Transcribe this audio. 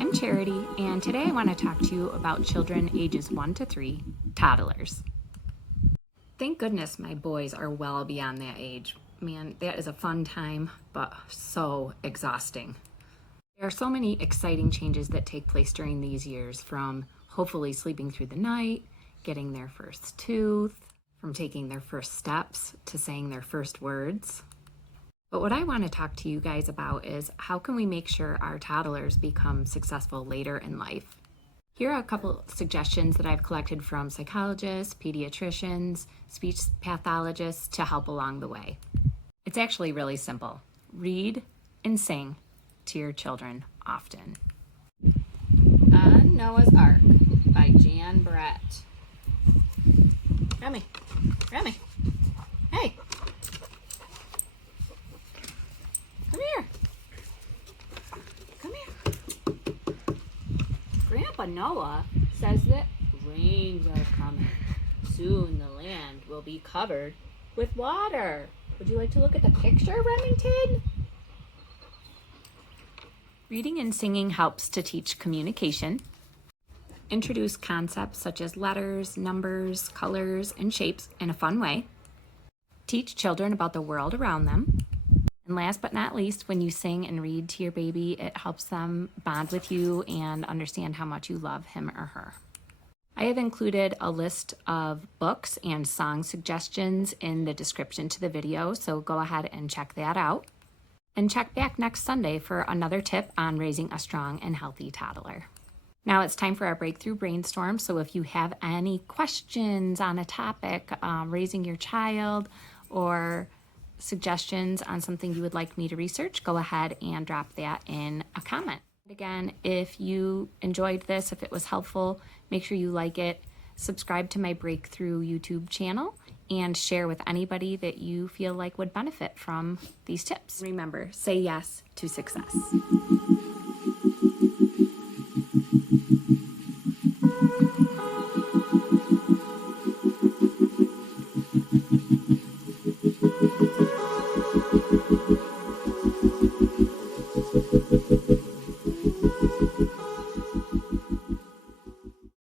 I'm Charity, and today I want to talk to you about children ages 1 to 3, toddlers. Thank goodness my boys are well beyond that age. Man, that is a fun time, but so exhausting. There are so many exciting changes that take place during these years, from hopefully sleeping through the night, getting their first tooth, from taking their first steps to saying their first words. But what I want to talk to you guys about is how can we make sure our toddlers become successful later in life? Here are a couple suggestions that I've collected from psychologists, pediatricians, speech pathologists to help along the way. It's actually really simple. Read and sing to your children often. On Noah's Ark by Jan Brett. Remy, hey, come here. Grandpa Noah says that rains are coming. Soon the land will be covered with water. Would you like to look at the picture, Remington? Reading and singing helps to teach communication, introduce concepts such as letters, numbers, colors, and shapes in a fun way, teach children about the world around them, and last but not least, when you sing and read to your baby, it helps them bond with you and understand how much you love him or her. I have included a list of books and song suggestions in the description to the video, so go ahead and check that out. And check back next Sunday for another tip on raising a strong and healthy toddler. Now it's time for our breakthrough brainstorm, so if you have any questions on a topic, raising your child, or suggestions on something you would like me to research, go ahead and drop that in a comment. Again, if you enjoyed this, if it was helpful, make sure you like it, subscribe to my Breakthrough YouTube channel, and share with anybody that you feel like would benefit from these tips. Remember, say yes to success.